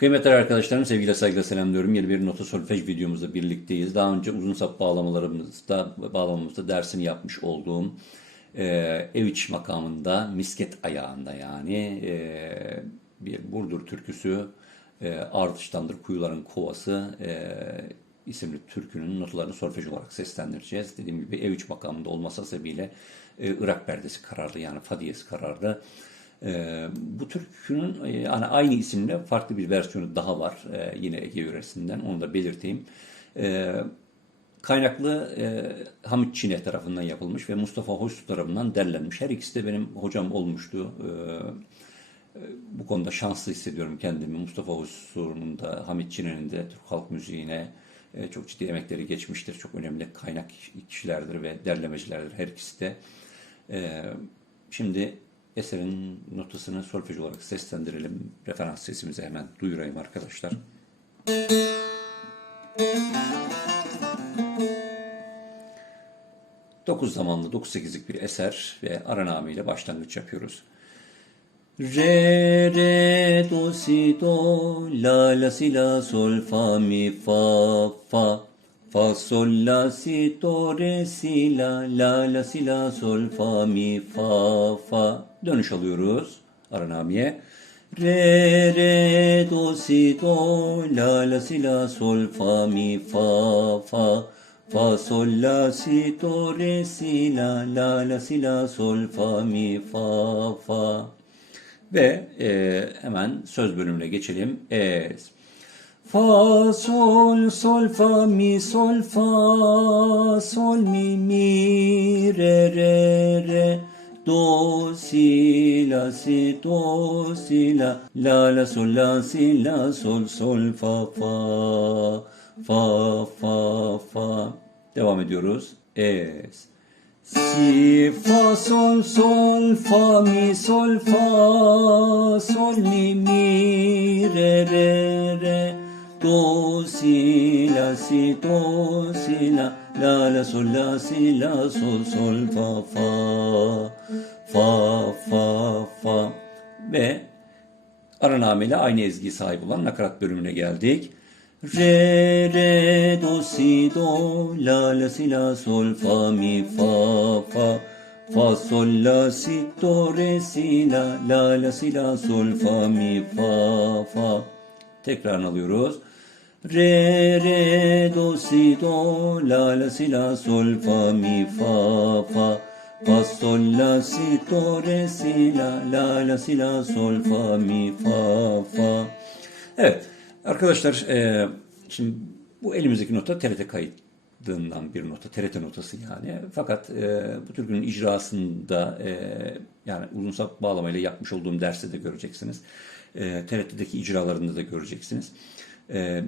Kıymetli arkadaşlarım, sevgiyle saygıyla selamlıyorum. Yeni bir nota solfej videomuzda birlikteyiz. Daha önce uzun sap bağlamalarımızda, bağlamamızda dersini yapmış olduğum e, ev iç makamında, misket ayağında yani e, bir Burdur türküsü e, Ardıştandır Kuyuların Kovası e, isimli türkünün notalarını solfej olarak seslendireceğiz. Dediğim gibi ev iç makamında olması sebebiyle e, Irak perdesi kararlı yani fa diyez kararlı. Ee, bu türkünün e, yani aynı isimle farklı bir versiyonu daha var. Ee, yine Ege yöresinden onu da belirteyim. Ee, kaynaklı e, Hamit Çine tarafından yapılmış ve Mustafa Hoşsu tarafından derlenmiş. Her ikisi de benim hocam olmuştu. Ee, bu konuda şanslı hissediyorum kendimi. Mustafa Hoşsu'nun da Hamit Çine'nin de Türk halk müziğine e, çok ciddi emekleri geçmiştir. Çok önemli kaynak kişilerdir ve derlemecilerdir her ikisi de. Ee, şimdi eserin notasını solfej olarak seslendirelim. Referans sesimizi hemen duyurayım arkadaşlar. Dokuz zamanlı, dokuz sekizlik bir eser ve araname ile başlangıç yapıyoruz. Re, re, do, si, do, la, la, si, la, sol, fa, mi, fa, fa. Fa, sol, la, si, do, re, si, la, la, la, si, la, sol, fa, mi, fa, fa. Dönüş alıyoruz aranamiye. Re, re, do, si, do, la, la, si, la, sol, fa, mi, fa, fa. Fa, sol, la, si, do, re, si, la, la, la, si, la, sol, fa, mi, fa, fa. Ve e, hemen söz bölümüne geçelim. Es. Fa, sol, sol, fa, mi, sol, fa, sol, mi, mi, re, re, re. Do, si, la, si, do, si, la, la, la, sol, la, si, la, sol, sol, fa, fa, fa, fa, fa. Devam ediyoruz. Es. Si, fa, sol, sol, fa, mi, sol, fa, sol, mi, mi, re, re. Do, si, la, si, do, si, la, la, la, sol, la, si, la, sol, sol, fa, fa, fa, fa, fa. Ve araname ile aynı ezgiye sahip olan nakarat bölümüne geldik. Re, re, do, si, do, la, la, si, la, sol, fa, mi, fa, fa. Fa, sol, la, si, do, re, si, la, la, la, si, la, sol, fa, mi, fa, fa. Tekrar alıyoruz. Re, re, do, si, do, la, la, si, la, sol, fa, mi, fa, fa. Fa, sol, la, si, do, re, si, la, la, la, si, la, sol, fa, mi, fa, fa. Evet arkadaşlar e, şimdi bu elimizdeki nota TRT kaydından bir nota, TRT notası yani. Fakat e, bu türkünün icrasında e, yani uzun sap bağlamayla yapmış olduğum derste de göreceksiniz. E, TRT'deki icralarında da göreceksiniz. E,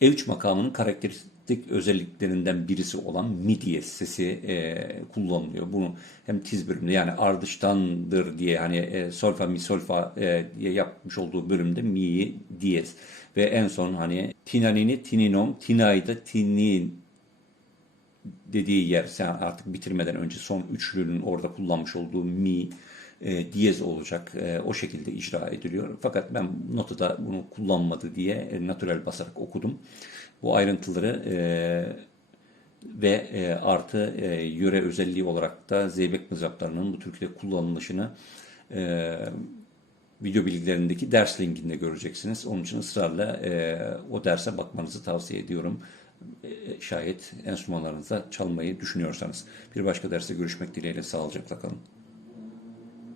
Ev3 makamının karakteristik özelliklerinden birisi olan mi diyez sesi e, kullanılıyor. Bunu hem tiz bölümde yani ardıştandır diye hani e, solfa mi solfa e, diye yapmış olduğu bölümde mi'yi diyez ve en son hani tinanini tininom tinayda tinin dediği yer sen artık bitirmeden önce son üçlünün orada kullanmış olduğu mi e, diyez olacak. E, o şekilde icra ediliyor. Fakat ben notada bunu kullanmadı diye e, natural basarak okudum. Bu ayrıntıları e, ve e, artı e, yöre özelliği olarak da zeybek mızraplarının bu türküde kullanılışını e, video bilgilerindeki ders linkinde göreceksiniz. Onun için ısrarla e, o derse bakmanızı tavsiye ediyorum. E, şayet enstrümanlarınızda çalmayı düşünüyorsanız. Bir başka derste görüşmek dileğiyle sağlıcakla kalın.